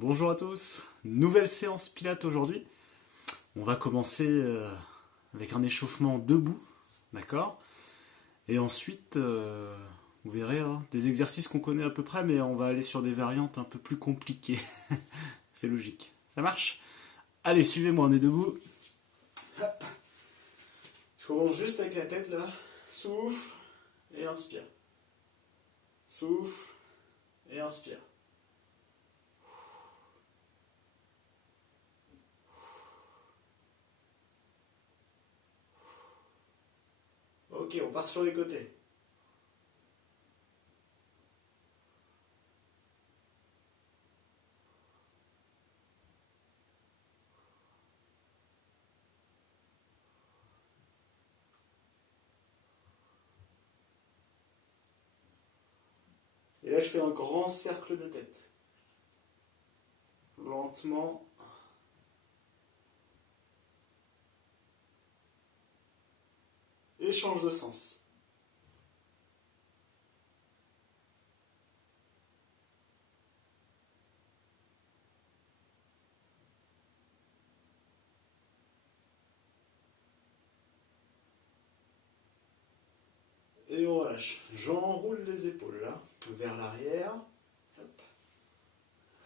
Bonjour à tous, nouvelle séance Pilates aujourd'hui. On va commencer avec un échauffement debout, d'accord? Et ensuite, vous verrez, hein, des exercices qu'on connaît à peu près, mais on va aller sur des variantes un peu plus compliquées. C'est logique. Ça marche? Allez, suivez-moi, on est debout. Hop. Je commence juste avec la tête là. Souffle et inspire. Souffle et inspire. Ok, on part sur les côtés. Et là, je fais un grand cercle de tête. Lentement. Et change de sens. Et on relâche. J'enroule les épaules là, vers l'arrière. Hop,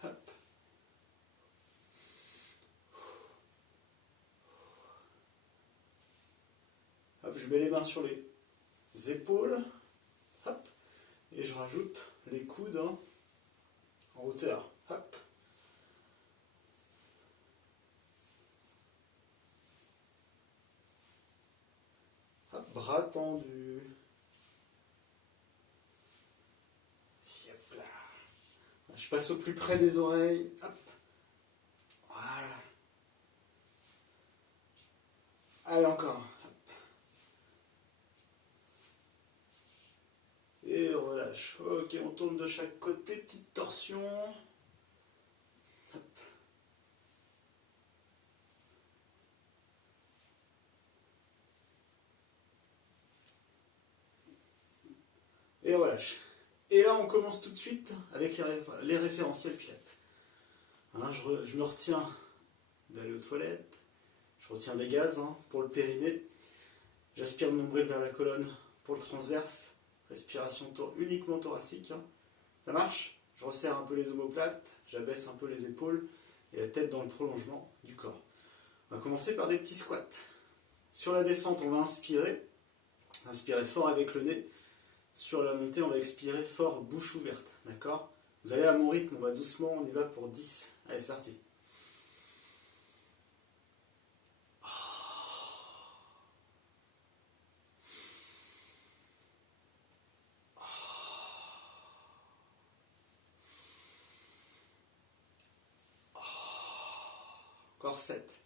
hop. Hop, je mets les mains sur les épaules. Hop. Et je rajoute les coudes en hauteur. Hop. Hop, bras tendus. Hop là. Je passe au plus près des oreilles. Hop. Voilà. Allez, encore. Et on relâche. Ok, on tourne de chaque côté. Petite torsion. Hop. Et on relâche. Et là, on commence tout de suite avec les référentiels Pilates. Hein, je me retiens d'aller aux toilettes. Je retiens des gaz pour le périnée. J'aspire le nombril vers la colonne pour le transverse. Respiration uniquement thoracique. Ça marche? Je resserre un peu les omoplates. J'abaisse un peu les épaules et la tête dans le prolongement du corps. On va commencer par des petits squats. Sur la descente, on va inspirer. Inspirer fort avec le nez. Sur la montée, on va expirer fort, bouche ouverte. D'accord? Vous allez à mon rythme, on va doucement, on y va pour 10. Allez, c'est parti. Encore 7.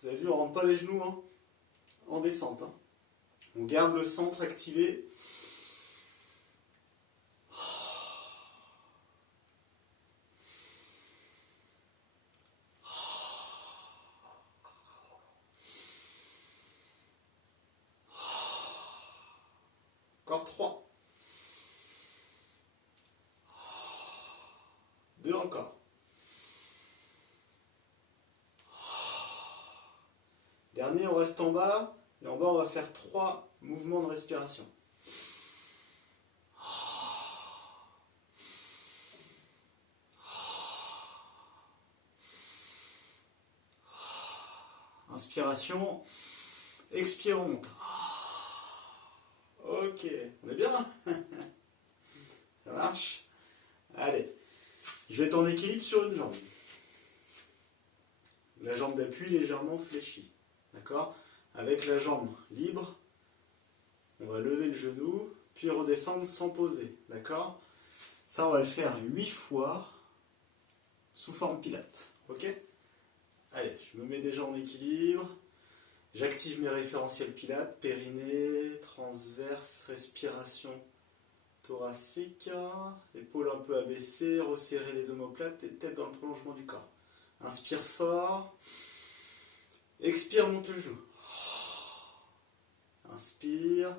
Vous avez vu, on ne rentre pas les genoux en descente. On garde le centre activé. Encore 3. 2 encore. Dernier, on reste en bas. Et en bas, on va faire 3 mouvements de respiration. Inspiration. Expire, on monte. Ok, on est bien? Ça marche? Allez, je vais être en équilibre sur une jambe. La jambe d'appui légèrement fléchie. D'accord? Avec la jambe libre, on va lever le genou, puis redescendre sans poser. D'accord? Ça, on va le faire 8 fois sous forme Pilates. Ok? Allez, je me mets déjà en équilibre. J'active mes référentiels Pilates, périnée, transverse, respiration thoracique, épaules un peu abaissées, resserrer les omoplates et tête dans le prolongement du corps. Inspire fort. Expire, monte le genou. Inspire.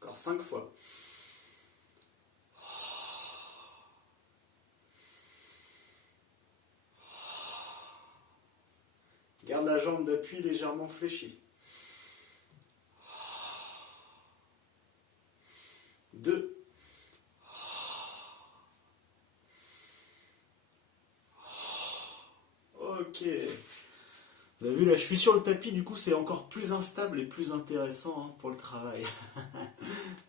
Encore 5 fois. Garde la jambe d'appui légèrement fléchie. 2. Ok. Vous avez vu, là, je suis sur le tapis, du coup, c'est encore plus instable et plus intéressant hein, pour le travail.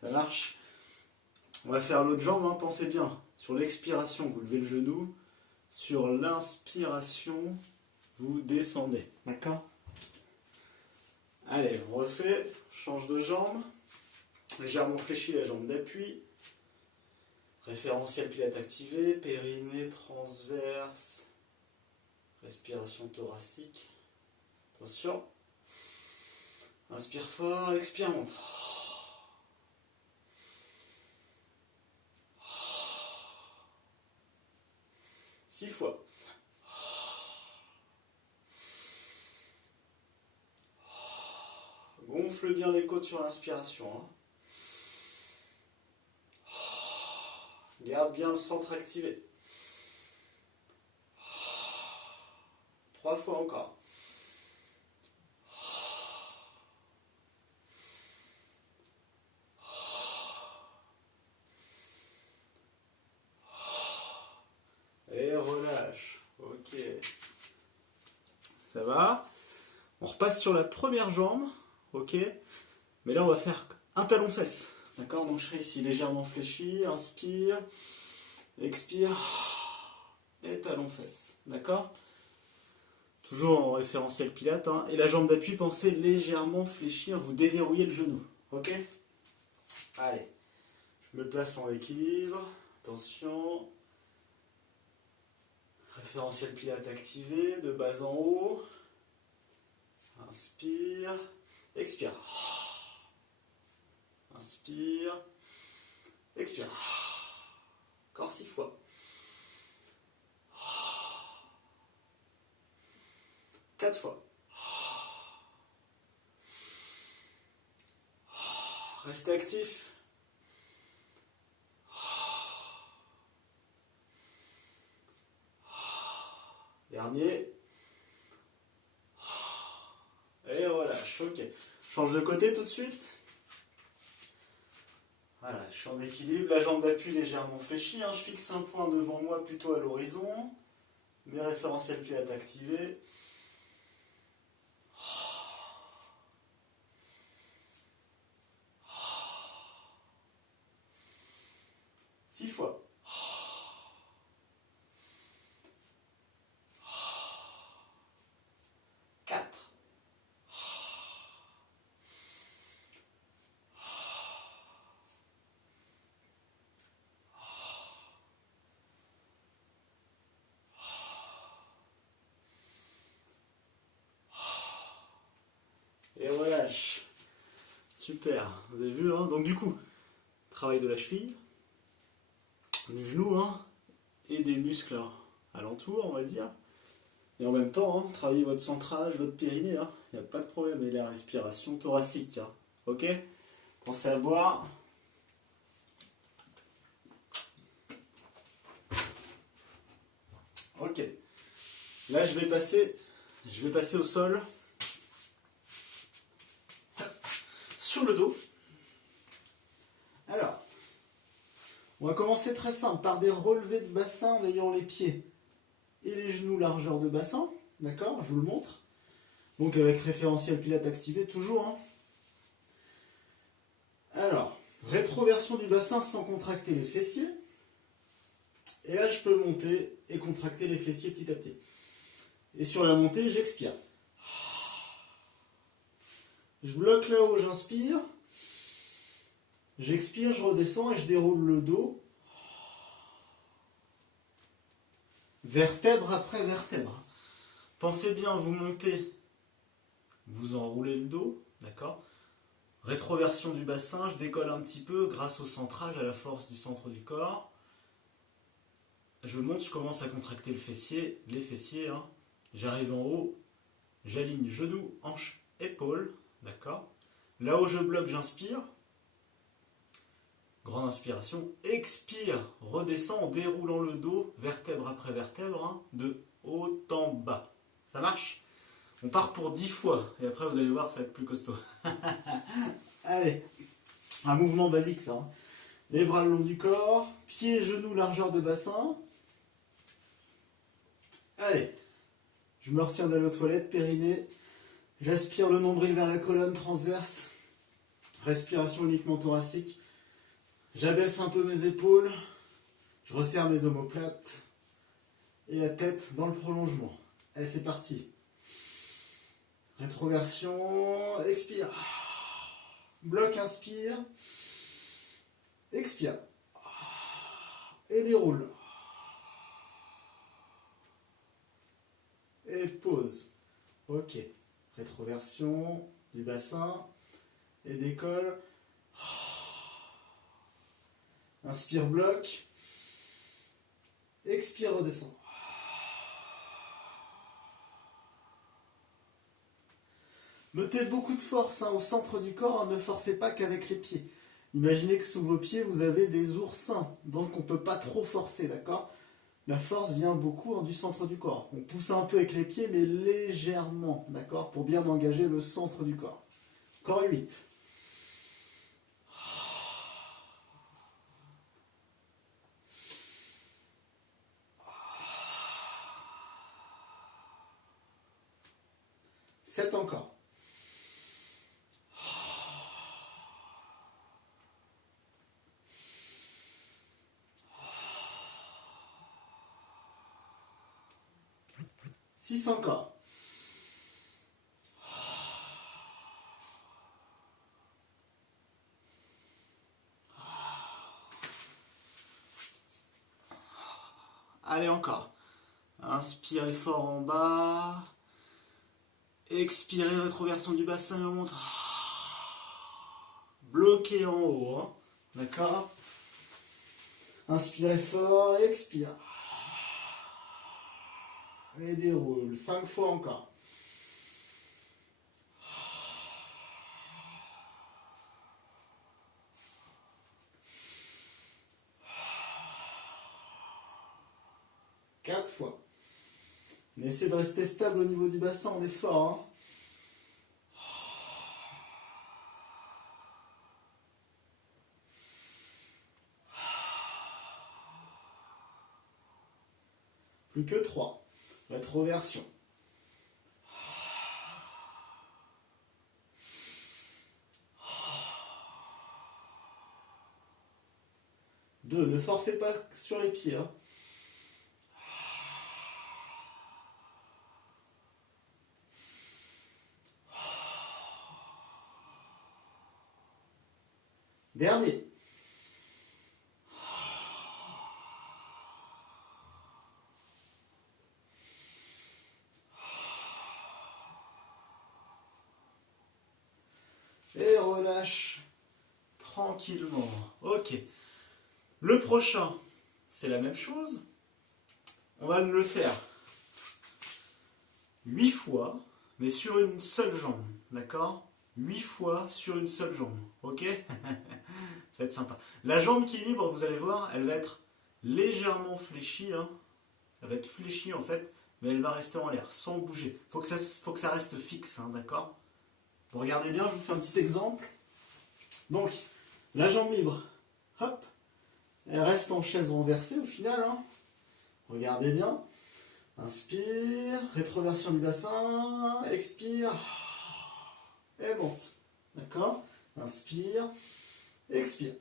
Ça marche. On va faire l'autre jambe, hein, pensez bien. Sur l'expiration, vous levez le genou. Sur l'inspiration, vous descendez. D'accord? Allez, on refait. Change de jambe. Légèrement fléchi la jambe d'appui. Référentiel pilates activé. Périnée transverse. Respiration thoracique. Attention. Inspire fort, expire, monte. 6 fois. Gonfle bien les côtes sur l'inspiration. Hein. Garde bien le centre activé. 3 fois encore. Et relâche. Ok. Ça va. On repasse sur la première jambe. Ok. Mais là, on va faire un talon-fesse. D'accord? Donc, je serai ici légèrement fléchi. Inspire. Expire. Et talon-fesse. D'accord? Toujours en référentiel pilate. Hein. Et la jambe d'appui, pensez légèrement fléchir. Vous déverrouillez le genou. Ok? Allez. Je me place en équilibre. Attention. Référentiel pilate activé, de bas en haut. Inspire. Expire. Inspire. Expire. Encore 6 fois. 4 fois. Restez actif. Dernier. Et relâche. Ok. Change de côté tout de suite. Voilà, je suis en équilibre. La jambe d'appui légèrement fléchie. Hein. Je fixe un point devant moi plutôt à l'horizon. Mes référentiels pilates activés. 6 fois. 4. Et relâche. Super. Vous avez vu, hein? Donc du coup, travail de la cheville, du genou, hein, et des muscles alentour, on va dire. Et en même temps, hein, travaillez votre centrage, votre périnée, hein. Il n'y a pas de problème. Et la respiration thoracique. Hein. Ok? Pensez à boire. Ok. Là, je vais passer au sol. Sur le dos. Alors, on va commencer très simple par des relevés de bassin en ayant les pieds et les genoux largeur de bassin. D'accord? Je vous le montre. Donc avec référentiel pilates activé toujours. Hein. Alors, rétroversion du bassin sans contracter les fessiers. Et là, je peux monter et contracter les fessiers petit à petit. Et sur la montée, j'expire. Je bloque là-haut, j'inspire. J'expire, je redescends et je déroule le dos. Vertèbre après vertèbre. Pensez bien, vous montez, vous enroulez le dos, d'accord? Rétroversion du bassin, je décolle un petit peu grâce au centrage, à la force du centre du corps. je monte, je commence à contracter le fessier, les fessiers. Hein. J'arrive en haut, j'aligne genoux, hanches, épaules. D'accord. Là où je bloque, j'inspire. Grande inspiration. Expire, redescend en déroulant le dos, vertèbre après vertèbre, hein, de haut en bas. Ça marche? On part pour 10 fois. Et après, vous allez voir, ça va être plus costaud. Allez. Un mouvement basique, ça. Hein. Les bras le long du corps. Pieds, genoux, largeur de bassin. Allez. Je me retiens d'aller aux toilettes, périnée. J'aspire le nombril vers la colonne transverse. Respiration uniquement thoracique. J'abaisse un peu mes épaules. Je resserre mes omoplates. Et la tête dans le prolongement. Allez, c'est parti. Rétroversion. Expire. Bloc, inspire. Expire. Et déroule. Et pause. Ok. Rétroversion du bassin. Et décolle. Inspire, bloc. Expire, redescend. Mettez beaucoup de force au centre du corps, hein, ne forcez pas qu'avec les pieds. Imaginez que sous vos pieds, vous avez des oursins, donc on ne peut pas trop forcer, d'accord? La force vient beaucoup du centre du corps. On pousse un peu avec les pieds, mais légèrement, d'accord? Pour bien engager le centre du corps. Encore 8. Sept encore. Six encore. Allez, encore. Inspirez fort en bas. Expirez, rétroversion du bassin et on monte. Bloqué en haut. Hein. D'accord? Inspirez fort, expire. Et déroule. 5 fois encore. Quatre fois. On essaie de rester stable au niveau du bassin, on est fort. Hein. Plus que 3. Rétroversion. 2. Ne forcez pas sur les pieds. Hein. Dernier. Et relâche tranquillement. Ok. Le prochain, c'est la même chose. On va le faire 8 fois, mais sur une seule jambe. D'accord? 8 fois sur une seule jambe. Ok? Ça va être sympa. La jambe qui est libre, vous allez voir, elle va être légèrement fléchie. Hein. Elle va être fléchie en fait, mais elle va rester en l'air, sans bouger. Faut que ça reste fixe, hein, d'accord? Vous regardez bien, je vous fais un petit exemple. Donc, la jambe libre, hop, elle reste en chaise renversée au final. Hein. Regardez bien. Inspire, rétroversion du bassin, expire, et monte. D'accord? Inspire, expire.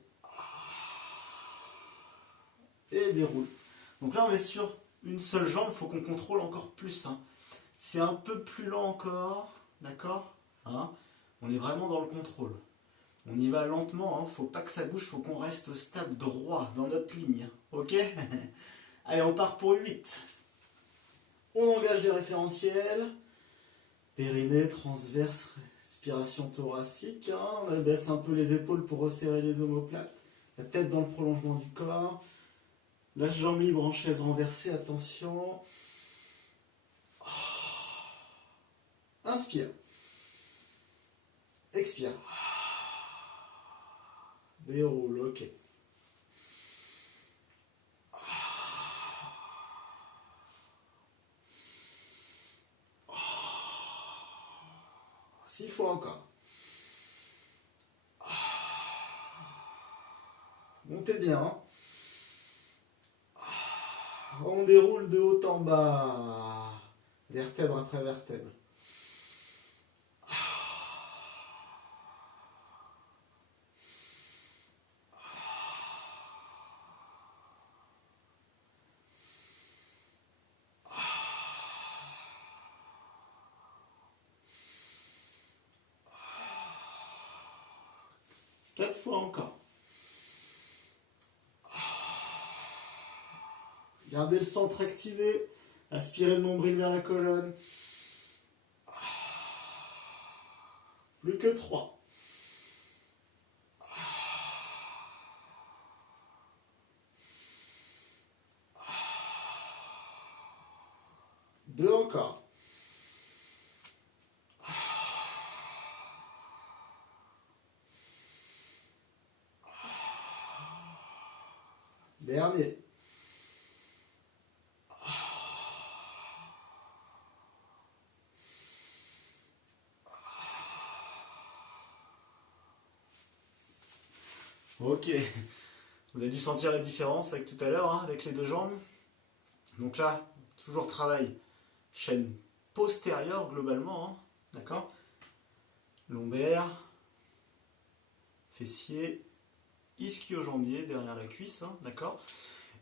Et déroule. Donc là, on est sur une seule jambe, il faut qu'on contrôle encore plus. Hein. C'est un peu plus lent encore, d'accord? Hein? On est vraiment dans le contrôle. On y va lentement, hein. Faut pas que ça bouge, faut qu'on reste stable, droit, dans notre ligne. Ok? Allez, on part pour 8. On engage les référentiels. Périnée, transverse, respiration thoracique. Hein. On abaisse un peu les épaules pour resserrer les omoplates. La tête dans le prolongement du corps. La jambe libre en chaise renversée, attention. Inspire. Expire. Déroule, ok. Six fois encore. Montez bien. Hein. On déroule de haut en bas. Vertèbre après vertèbre. Quatre fois encore. Gardez le centre activé. Aspirez le nombril vers la colonne. Plus que 3. 2 encore. Dernier. Ok, vous avez dû sentir la différence avec tout à l'heure, hein, avec les deux jambes. Donc là, toujours travail chaîne postérieure globalement, hein, d'accord? Lombaire, fessier, ischio-jambier derrière la cuisse, hein, d'accord?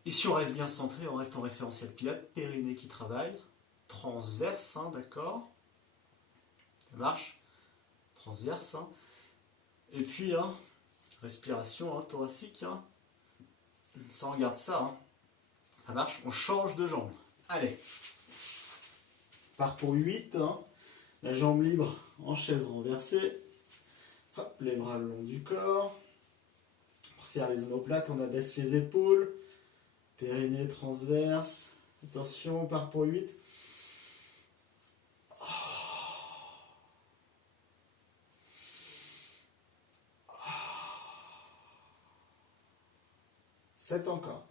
Ici on reste bien centré, on reste en référentiel pilates, périnée qui travaille, transverse, hein, d'accord? Ça marche, transverse, hein. Et puis, hein, respiration, hein, thoracique, hein. Ça on regarde ça, hein. Ça marche, on change de jambe. Allez, part pour 8, hein. La jambe libre en chaise renversée. Hop, les bras le long du corps. On serre les omoplates, on abaisse les épaules. Périnée transverse. Attention, on part pour 8. 7 encore.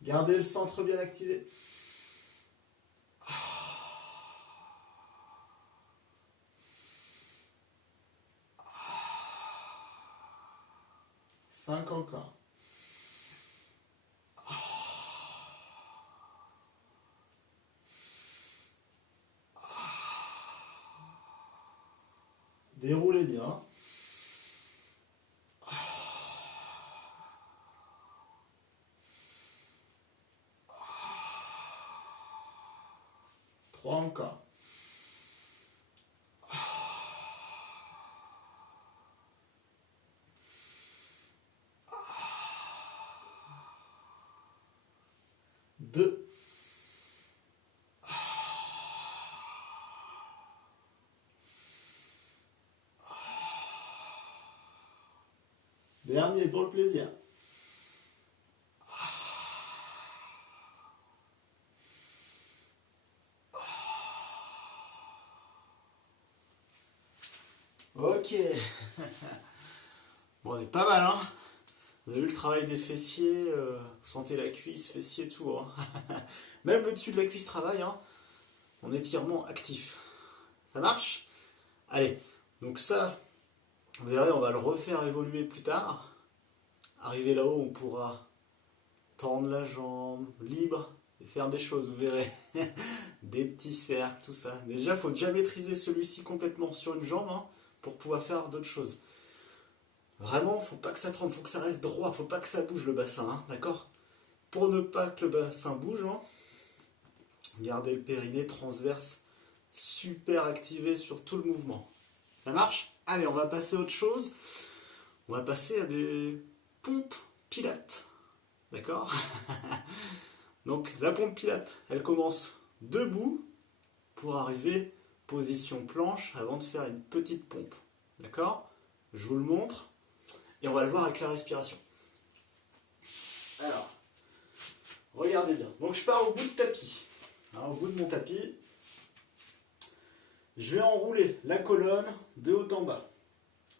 Gardez le centre bien activé. 5 encore. 'Déroulez bien. 3 encore. 2. Dernier pour le plaisir. Ok. Bon, on est pas mal, hein. Vous avez vu le travail des fessiers, vous sentez la cuisse, fessier, tout. Hein. Même le dessus de la cuisse travaille, hein. En étirement actif. Ça marche? Allez, donc ça, vous verrez, on va le refaire évoluer plus tard. Arrivé là-haut, on pourra tendre la jambe, libre, et faire des choses, vous verrez. Des petits cercles, tout ça. Déjà, il faut déjà maîtriser celui-ci complètement sur une jambe, hein, pour pouvoir faire d'autres choses. Vraiment, faut pas que ça tremble, faut que ça reste droit, faut pas que ça bouge le bassin, hein, d'accord? Pour ne pas que le bassin bouge, hein, gardez le périnée transverse super activé sur tout le mouvement. Ça marche? Allez, on va passer à autre chose. On va passer à des pompes pilates. D'accord? Donc la pompe pilate, elle commence debout pour arriver position planche avant de faire une petite pompe. D'accord? Je vous le montre et on va le voir avec la respiration. Alors, regardez bien. Donc je pars au bout de tapis. Au bout de mon tapis, je vais enrouler la colonne de haut en bas.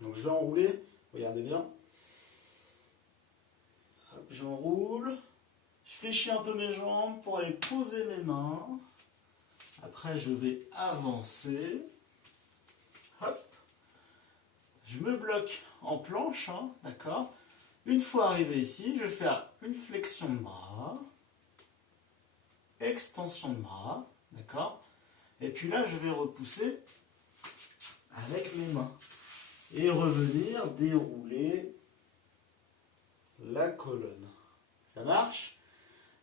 Donc je vais enrouler, regardez bien. Hop, j'enroule. Je fléchis un peu mes jambes pour aller poser mes mains. Après, je vais avancer. Hop. Je me bloque en planche, hein, d'accord? Une fois arrivé ici, je vais faire une flexion de bras, extension de bras, d'accord? Et puis là, je vais repousser avec mes mains et revenir dérouler la colonne. Ça marche?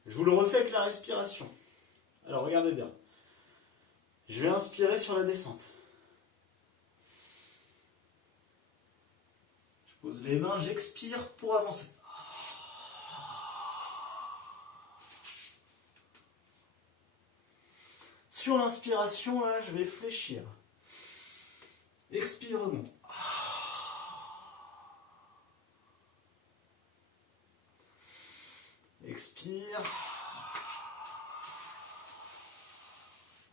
Je vous le refais avec la respiration. Alors, regardez bien. Je vais inspirer sur la descente. Je pose les mains, j'expire pour avancer. Sur l'inspiration, là, je vais fléchir. Expire, remonte. Expire.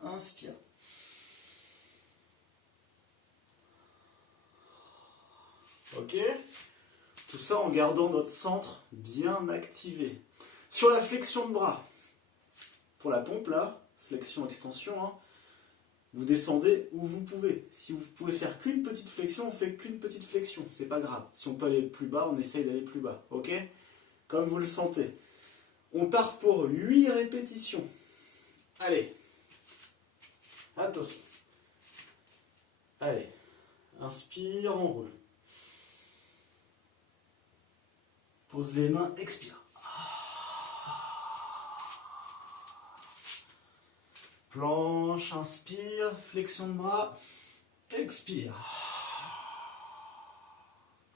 Inspire. Ok? Tout ça en gardant notre centre bien activé. Sur la flexion de bras, pour la pompe là, flexion-extension, hein, vous descendez où vous pouvez. Si vous pouvez faire qu'une petite flexion, on fait qu'une petite flexion, c'est pas grave. Si on peut aller plus bas, on essaye d'aller plus bas. Ok? Comme vous le sentez. On part pour 8 répétitions. Allez. Attention. Allez. Inspire, enroule. Pose les mains, expire. Planche, inspire, flexion de bras, expire.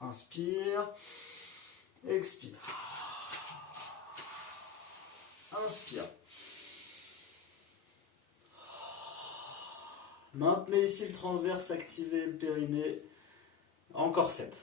Inspire, expire. Inspire. Maintenez ici le transverse, activez le périnée. Encore 7.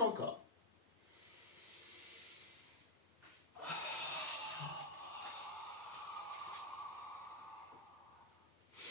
Encore.